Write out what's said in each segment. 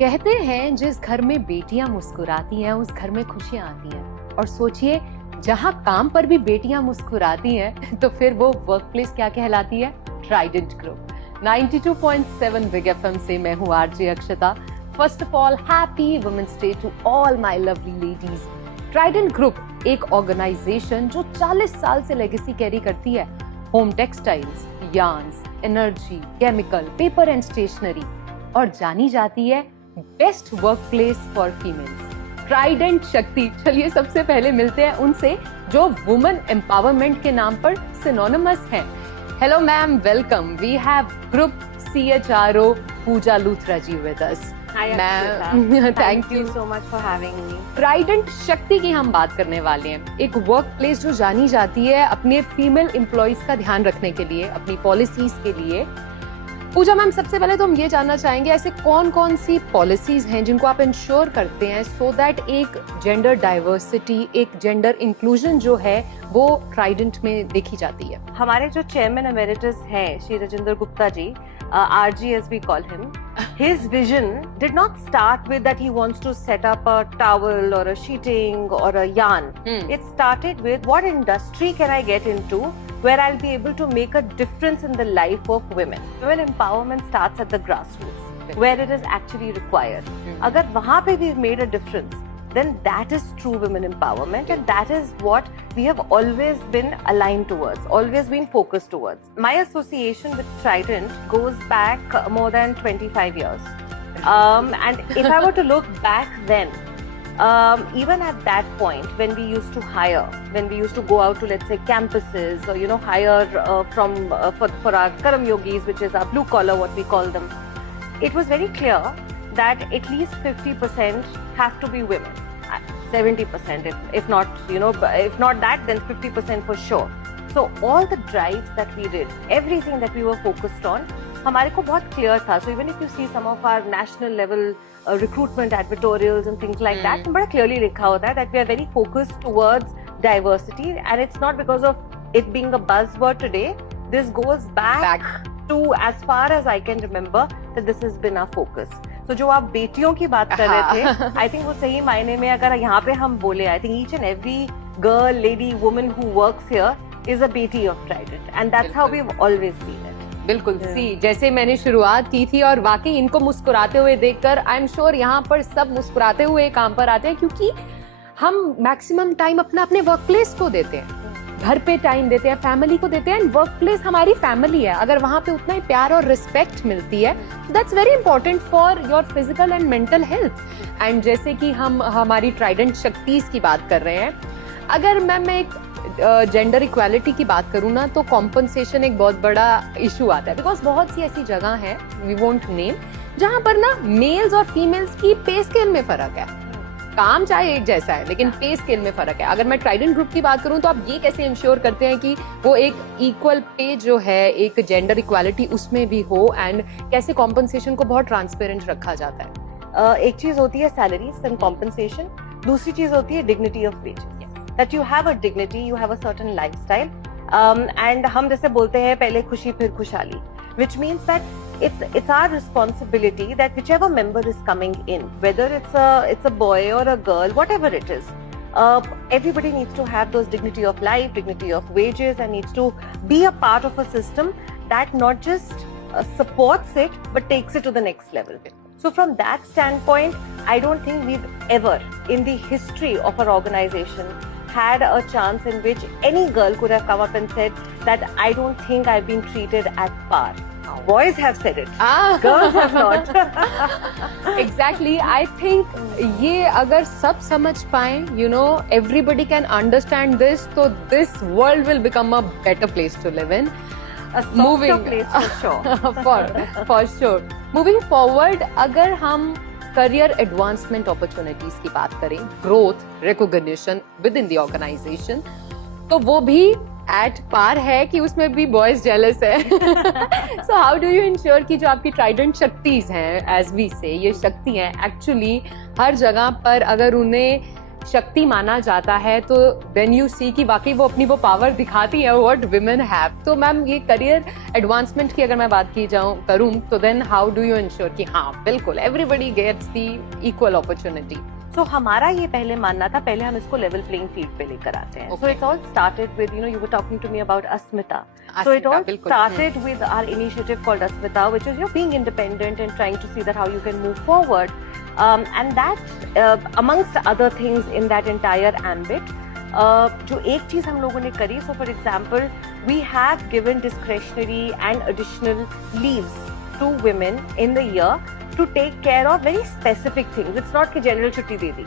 कहते हैं जिस घर में बेटियां मुस्कुराती हैं उस घर में खुशियां आती हैं। और सोचिए जहां काम पर भी बेटियां मुस्कुराती हैं तो फिर वो वर्कप्लेस क्या कहलाती है? Trident group. 92.7 बिग एफएम से मैं हूं RJ Akshata. First of all happy women's day to all my lovely ladies. Trident group एक ऑर्गेनाइजेशन जो 40 साल से लेगेसी कैरी करती है। Home textiles, yarns, energy, chemical, paper and stationery, और जानी जाती है best workplace for females. Trident Shakti. चलिए सबसे पहले मिलते हैं उनसे जो वुमेन एम्पावरमेंट के नाम पर सिनोनिमस है। Hello ma'am, welcome. We have group CHRO Pooja Luthra ji with us. Ma'am thank you so much for having me. Trident Shakti की हम बात करने वाले हैं। एक वर्क प्लेस जो जानी जाती है अपने फीमेल एम्प्लॉइज का ध्यान रखने के लिए, अपनी पॉलिसीज के लिए। पूजा मैम, सबसे पहले तो हम ये जानना चाहेंगे ऐसे कौन कौन सी पॉलिसीज हैं जिनको आप इंश्योर करते हैं सो दैट एक जेंडर डाइवर्सिटी, एक जेंडर इंक्लूजन जो है वो ट्राइडेंट में देखी जाती है। हमारे जो चेयरमैन एमेरिटस हैं Shri Rajendra Gupta ji, RG as we call him, his vision did not start with that he wants to set up a towel or a sheeting or a yarn. It started with what industry can I get into where I'll be able to make a difference in the life of women. Women empowerment starts at the grassroots, where it is actually required. अगर वहाँ पे we've made a difference, then that is true women empowerment, and that is what we have always been aligned towards, always been focused towards. My association with Trident goes back more than 25 years. And if I were to look back then, even at that point when we used to hire, when we used to go out to, let's say, campuses, or hire for our Karam Yogis, which is our blue collar, what we call them, it was very clear that at least 50% have to be women, 70% if not that, then 50% for sure. So all the drives that we did, everything that we were focused on, हमारे को बहुत clear था. So even if you see some of our national level recruitment advertorials and things like that, बड़ा clearly लिखा होता है that we are very focused towards diversity, and it's not because of it being a buzzword today. This goes back to as far as I can remember that this has been our focus. तो जो आप बेटियों की बात कर रहे थे, I think वो सही मायने में अगर यहाँ पे हम बोले, I think each and every girl, lady, woman who works here is a बेटी of Trident, and that's how we have always seen it. बिल्कुल सी, जैसे मैंने शुरुआत की थी और वाकई इनको मुस्कुराते हुए देखकर आई एम श्योर यहाँ पर सब मुस्कुराते हुए काम पर आते हैं, क्योंकि हम मैक्सिमम टाइम अपना अपने वर्क प्लेस को देते हैं, घर पे टाइम देते हैं, फैमिली को देते हैं। वर्क प्लेस हमारी फैमिली है। अगर वहां पे उतना ही प्यार और रिस्पेक्ट मिलती है, that's very important for your physical and mental health. And जैसे कि हम हमारी ट्राइडेंट शक्तिज की बात कर रहे हैं, अगर मैं एक जेंडर इक्वालिटी की बात करूँ ना, तो कॉम्पनसेशन एक बहुत बड़ा इशू आता है। बिकॉज बहुत सी ऐसी जगह है, वी वोंट नेम, जहां पर ना मेल्स और फीमेल्स की पे स्केल में फर्क है। काम चाहे एक जैसा है लेकिन पे स्केल में फर्क है। अगर मैं ट्राइडेंट ग्रुप की बात करूं तो आप ये कैसे इंश्योर करते हैं कि वो एक इक्वल पे जो है, एक जेंडर इक्वालिटी उसमें भी हो, एंड कैसे कॉम्पनसेशन को बहुत ट्रांसपेरेंट रखा जाता है? एक चीज होती है सैलरीज एंड कॉम्पनसेशन, दूसरी चीज होती है dignity of wages, that you have a dignity, you have a certain lifestyle, and हम जैसे बोलते हैं पहले खुशी फिर खुशहाली, which means that it's our responsibility that whichever member is coming in, whether it's a boy or a girl, whatever it is, everybody needs to have those dignity of life, dignity of wages, and needs to be a part of a system that not just supports it but takes it to the next level. So from that standpoint, I don't think we've ever in the history of our organization had a chance in which any girl could have come up and said that I don't think I've been treated at par. Boys have said it, girls have not. Exactly. I think ये अगर सब समझ पाए, everybody can understand this, so this world will become a better place to live in. A softer place for sure. for sure. Moving forward, अगर हम career advancement opportunities की बात करें, growth, recognition within the organisation, तो वो भी at par है कि उसमें भी बॉयज जेलस है। So how do you ensure कि जो आपकी ट्राइडेंट शक्तिज हैं, एज वी से, ये शक्ति हैं एक्चुअली हर जगह पर अगर उन्हें शक्ति माना जाता है, तो देन यू सी कि वाकई वो अपनी वो पावर दिखाती है व्हाट वुमेन हैव। तो मैम ये करियर एडवांसमेंट की अगर मैं बात की करूं तो then how do you ensure कि हाँ बिल्कुल everybody gets the equal opportunity? So हमारा ये पहले मानना था, पहले हम इसको लेवल प्लेइंग फील्ड पे लेकर आते हैं. So it's all started with, you know, you were talking to me about Asmita. So it all started with our initiative called Asmita, which is, you know, being independent and trying to see that how you can move forward. And that amongst other things in that entire ambit, जो एक चीज हम लोगों ने करी, so for example, we have given discretionary and additional leaves to women in the year to take care of very specific things. It's not कि general छुट्टी दे दी,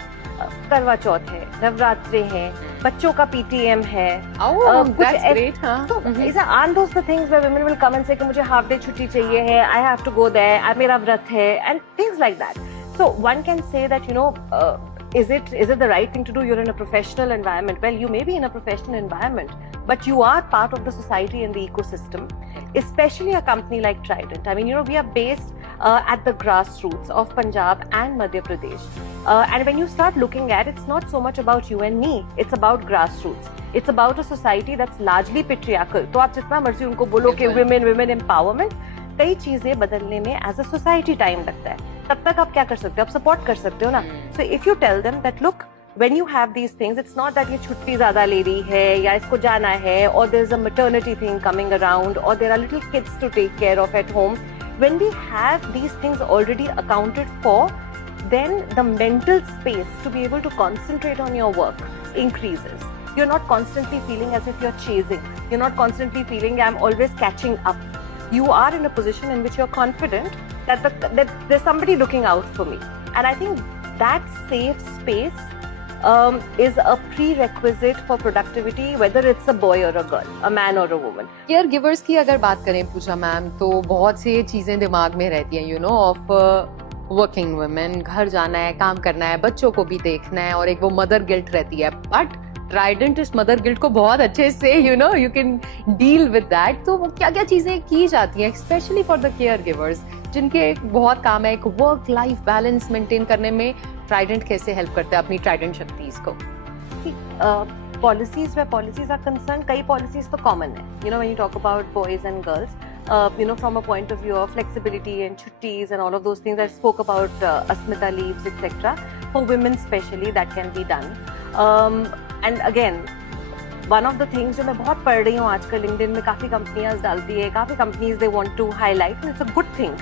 करवा चौथ है, नवरात्रे हैं, बच्चों का PTM है. Oh, that's great, huh? So aren't those the things where women will come and say कि मुझे half day छुट्टी चाहिए है, I have to go there, मेरा व्रत है, and things like that. So one can say that, you know, is it the right thing to do? You're in a professional environment. Well, you may be in a professional environment, but you are part of the society and the ecosystem, especially a company like Trident. I mean, you know, we are based at the grassroots of Punjab and Madhya Pradesh. And when you start looking at it, it's not so much about you and me, it's about grassroots. It's about a society that's largely patriarchal. तो आप जितना मर्जी उनको बोलो कि women empowerment, कई चीजें बदलने में as a society time लगता है. तब तक आप क्या कर सकते हो? आप support कर सकते हो ना. So if you tell them that look, when you have these things, it's not that ये छुट्टी ज़्यादा ले रही है या इसको जाना है, or there's a maternity thing coming around, or there are little kids to take care of at home. When we have these things already accounted for, then the mental space to be able to concentrate on your work increases. You're not constantly feeling as if you're chasing. You're not constantly feeling I'm always catching up. You are in a position in which you're confident that there's somebody looking out for me. And I think that safe space is a prerequisite for productivity, whether it's a boy or a girl, a man or a woman. Care givers की अगर बात करें पूजा ma'am, तो बहुत सी चीजें दिमाग में रहती हैं, you know, of working women. घर जाना है, काम करना है, बच्चों को भी देखना है, और एक वो मदर गिल्ट रहती है. बट ट्राइडेंट इस मदर गिल्ट को बहुत अच्छे से, you know, you can deal with that. तो क्या क्या चीजें की जाती हैं specially for the care givers, जिनके एक बहुत काम है, एक वर्क लाइफ बैलेंस मेंटेन करने में ट्राइडेंट कैसे हेल्प करता है अपनी ट्राइडेंट शक्तिज को? Policies where policies are concerned, कई policies तो common है. You know, when you talk about boys and girls, you know, from a point of view of flexibility and chuttis and all of those things, I spoke about Asmita leaves, etc. For women especially, that can be done. And again, one of the things जो मैं बहुत पढ़ रही हूँ आजकल, LinkedIn में काफी कंपनियां डालती है, काफी companies they want to highlight, and it's a good thing.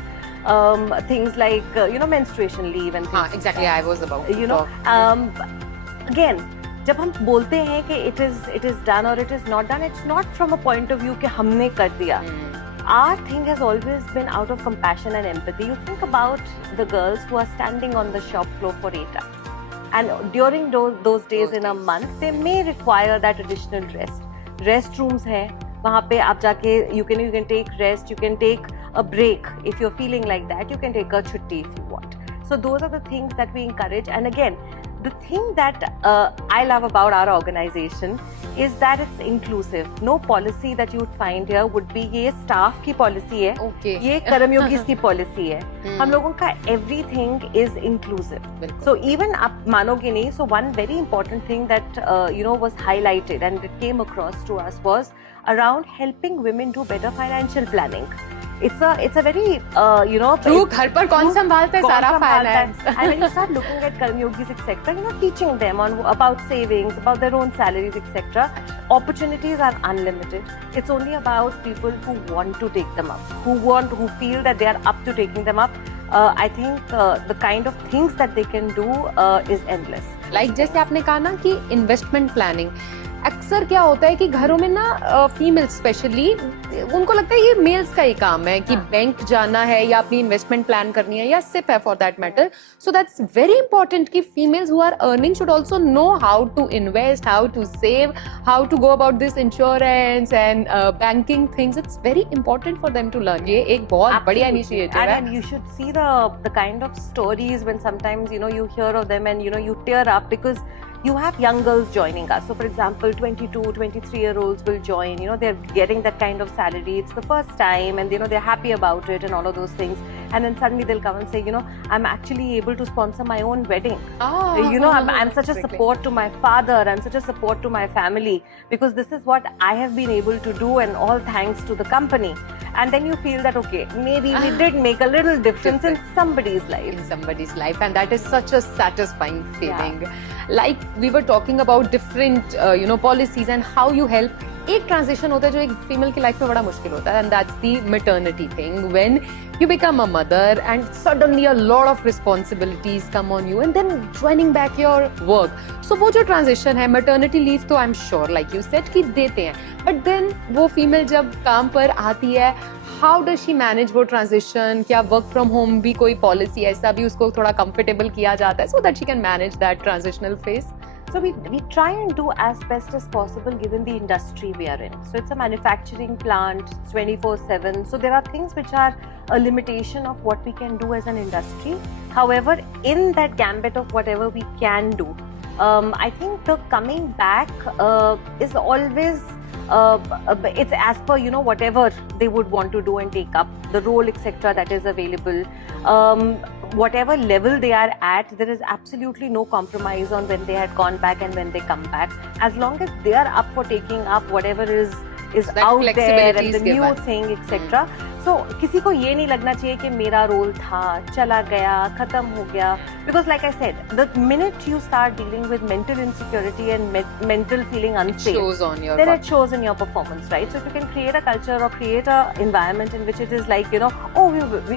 Things like you know, menstruation leave and things. Exactly, I was about to you know, again, जब हम बोलते हैं कि it is done or it is not done, it's not from a point of view कि हमने कर दिया. Our thing has always been out of compassion and empathy. You think about the girls who are standing on the shop floor for 8 hours, and during those days in a month, they may require that additional rest. Restrooms हैं, वहाँ पे आप जाके you can take rest, you can take a break. If you're feeling like that, you can take a chutti if you want. So those are the things that we encourage. And again, the thing that I love about our organization is that it's inclusive. No policy that you would find here would be ये staff की policy है, Okay. ये कर्मयोगीज की policy है. हम लोगों का everything is inclusive. So even आप मानोगे नहीं, so one very important thing that you know, was highlighted and it came across to us was around helping women do better financial planning. It's a very you know, True, घर पर कौन संभालता है सारा finance? And when you start looking at कर्मयोगीज etc., you know, teaching them on about savings, about their own salaries etc., opportunities are unlimited. It's only about people who want to take them up, who feel that they are up to taking them up. I think the kind of things that they can do is endless. Like जैसे आपने कहा ना कि investment planning, अक्सर क्या होता है कि घरों में ना फीमेल स्पेशली उनको लगता है ये मेल्स का ही काम है कि बैंक जाना है या अपनी इन्वेस्टमेंट प्लान करनी है या सिप है for that matter. So that's very important कि females who are earning should also know how to invest, how to save, how to go about this insurance and banking things. It's very important for them to learn. ये एक बहुत बढ़िया initiative है. And you should see the kind of stories when sometimes, you know, you hear of them and, you know, you tear up because you have young girls joining us. So for example, 22, 23-year-olds will join, you know, they're getting that kind of salary. It's the first time and, you know, they're happy about it and all of those things. and then suddenly they'll come and say, you know, I'm actually able to sponsor my own wedding. Oh, You know, I'm such a exactly. support to my father, I'm such a support to my family, because this is what I have been able to do, and all thanks to the company. And then you feel that, okay, maybe we did make a little difference in somebody's life. In somebody's life, and that is such a satisfying feeling. Like we were talking about different policies and how you help. एक transition होता है जो एक female की life में बड़ा मुश्किल होता है, and that's the maternity thing, when you become a mother and suddenly a lot of responsibilities come on you and then joining back your work. So वो जो transition है, maternity leave तो I'm sure like you said कि देते हैं, but then वो female जब काम पर आती है, how does she manage वो transition? क्या work from home भी कोई policy ऐसा भी उसको थोड़ा comfortable किया जाता है so that she can manage that transitional phase? So we try and do as best as possible given the industry we are in. So it's a manufacturing plant, 24/7. So there are things which are a limitation of what we can do as an industry. However, in that gambit of whatever we can do, I think the coming back is always it's as per, you know, whatever they would want to do and take up the role, etc., that is available. Whatever level they are at, there is absolutely no compromise on when they had gone back and when they come back, as long as they are up for taking up whatever is That out there flexibility and is the new given. thing, etc. So किसी को ये नहीं लगना चाहिए कि मेरा role था, चला गया, खत्म हो गया, because like I said, the minute you start dealing with mental insecurity and mental feeling unsafe, Shows on your then work. it shows in your performance, right? So if you can create a culture or create a environment in which it is like, you know, oh,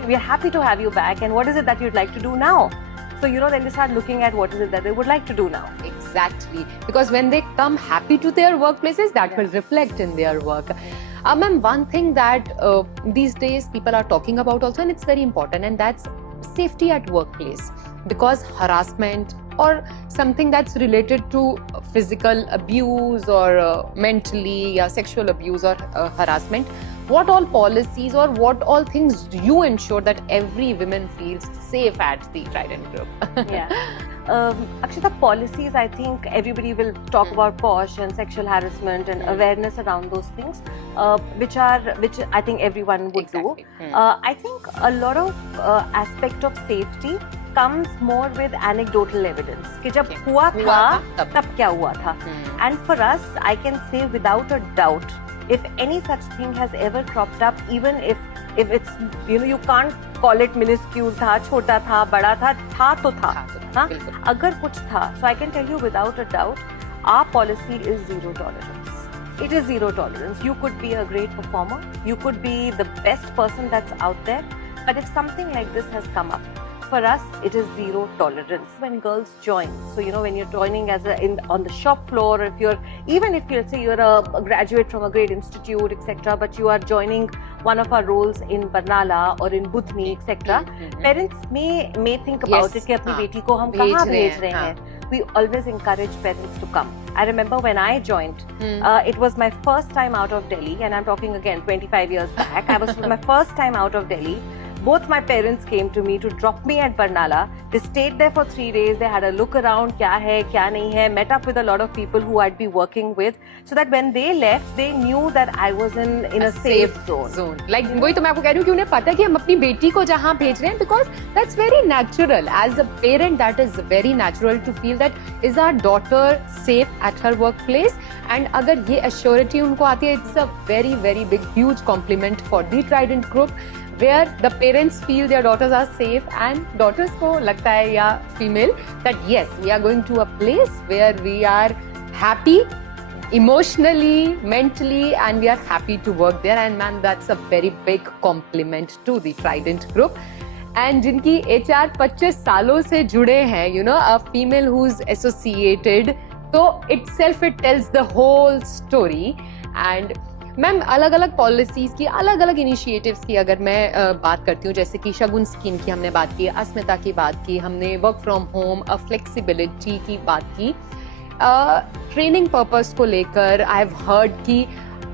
we're happy to have you back, and what is it that you'd like to do now? So, you know, then you start looking at what is it that they would like to do now. Exactly, because when they come happy to their workplaces, that will reflect in their work. Ma'am, one thing that these days people are talking about also, and it's very important, and that's safety at workplace, because harassment or something that's related to physical abuse or mentally sexual abuse or harassment, what all policies or what all things do you ensure that every woman feels safe at the Trident Group? Yeah. Akshita, policies, I think everybody will talk about POSH and sexual harassment and awareness around those things, which I think everyone would Exactly. do. I think a lot of aspect of safety comes more with anecdotal evidence. कि जब हुआ था तब क्या हुआ था. And for us, I can say without a doubt, if any such thing has ever cropped up, even if it's, you know, you can't call it minuscule था, छोटा था, बड़ा था तो था. हाँ? अगर कुछ था, so I can tell you without a doubt, our policy is zero tolerance. It is zero tolerance. You could be a great performer, you could be the best person that's out there, but if something like this has come up, for us it is zero tolerance. When girls join, so you know, when you're joining as on the shop floor, if you're say you're a graduate from a great institute, etc., but you are joining one of our roles in Barnala or in Budni, etc., parents may think about it कि अपनी बेटी को हम कहाँ भेज रहे हैं. We always encourage parents to come. I remember when I joined, it was my first time out of Delhi, and I'm talking again 25 years back. I was my first time out of Delhi. Both my parents came to me to drop me at Barnala. They stayed there for 3 days. They had a look around, क्या है, क्या नहीं है. Met up with a lot of people who I'd be working with, so that when they left, they knew that I was in a safe zone. Like वही तो मैं आपको कह रही हूँ कि उन्हें पता है कि हम अपनी बेटी को जहाँ भेज रहे हैं, because that's very natural. As a parent, that is very natural to feel that is our daughter safe at her workplace. And अगर ये assurity उनको आती है, it's a very very big huge compliment for the Trident Group, where the parents feel their daughters are safe, and daughters को लगता है या female that yes, we are going to a place where we are happy emotionally, mentally, and we are happy to work there. And man, that's a very big compliment to the Trident Group. And जिनकी HR 25 सालों से जुड़े हैं, you know, a female who's associated, तो itself it tells the whole story. And ma'am, अलग अलग policies की, अलग अलग इनिशिएटिव्स की अगर मैं बात करती हूँ, जैसे कि शगुन स्कीम की हमने बात की, अस्मिता की बात की, हमने वर्क फ्रॉम होम, फ्लेक्सिबिलिटी की बात की, ट्रेनिंग पर्पस को लेकर आई हैव हर्ड कि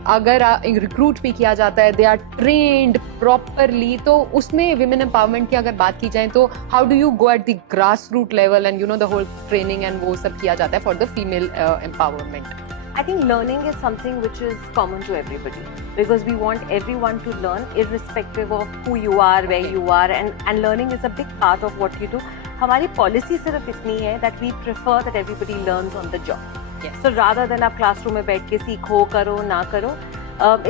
अगर रिक्रूट भी किया जाता है, दे आर ट्रेन्ड प्रॉपरली, तो उसमें विमेन एम्पावरमेंट की अगर बात की जाए तो how do you go at the grass root level and you know the whole training and वो सब किया जाता है for the female empowerment. I think learning is something which is common to everybody because we want everyone to learn irrespective of who you are, where you are, and learning is a big part of what you do. हमारी policy सिर्फ इतनी है that we prefer that everybody learns on the job. Yes. So rather than आप classroom में बैठ के सीखो करो ना करो,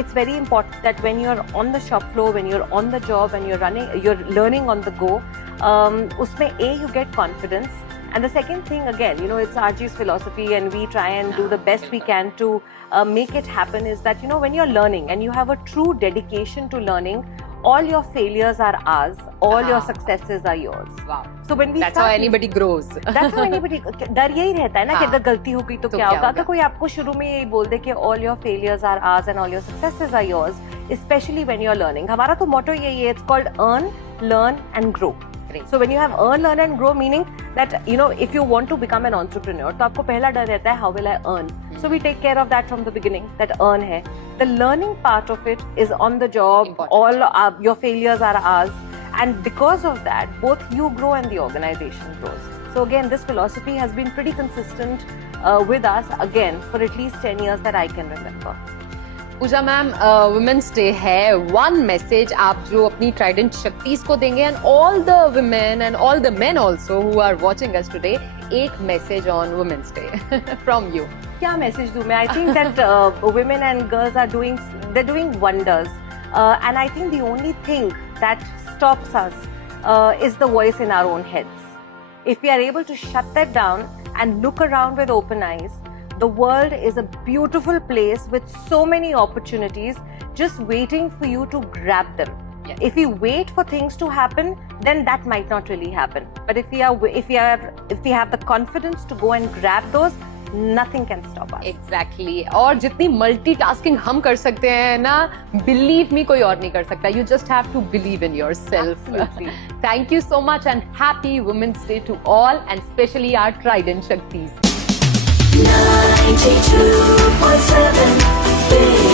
it's very important that when you're on the shop floor, when you're on the job, when you're learning on the go, उसमें you get confidence. And the second thing, again, it's RG's philosophy and we try and do the best we can to make it happen, is that, when you're learning and you have a true dedication to learning, all your failures are ours, all your successes are yours. Wow. So when we That's how anybody grows. That's how anybody, डर यही रहता है ना कि अगर गलती हो गई तो क्या होगा. अगर कोई आपको शुरू में यही बोल दे कि all your failures are ours and all your successes are yours, especially when you're learning. हमारा तो motto यही है, it's called earn, learn and grow. So when you have earn, learn and grow, meaning that, if you want to become an entrepreneur, तो आपको पहला डर रहता है, how will I earn? So we take care of that from the beginning, that earn है. The learning part of it is on the job. Important. All your failures are ours. And because of that, both you grow and the organization grows. So again, this philosophy has been pretty consistent with us, again, for at least 10 years that I can remember. Puja ma'am, women's day है, one message आप जो अपनी Trident शक्तिज को देंगे and all the women and all the men also who are watching us today, एक message on women's day from you. क्या message दूं मैं? I think that women and girls are doing wonders, and I think the only thing that stops us is the voice in our own heads. If we are able to shut that down and look around with open eyes, the world is a beautiful place with so many opportunities just waiting for you to grab them. Yes. If we wait for things to happen, then that might not really happen. But if we have the confidence to go and grab those, nothing can stop us. Exactly. और जितनी multitasking हम कर सकते हैं ना, believe me कोई और नहीं कर सकता. You just have to believe in yourself. Absolutely. Thank you so much and happy Women's Day to all, and especially our Trident Shaktis. 92.7 Big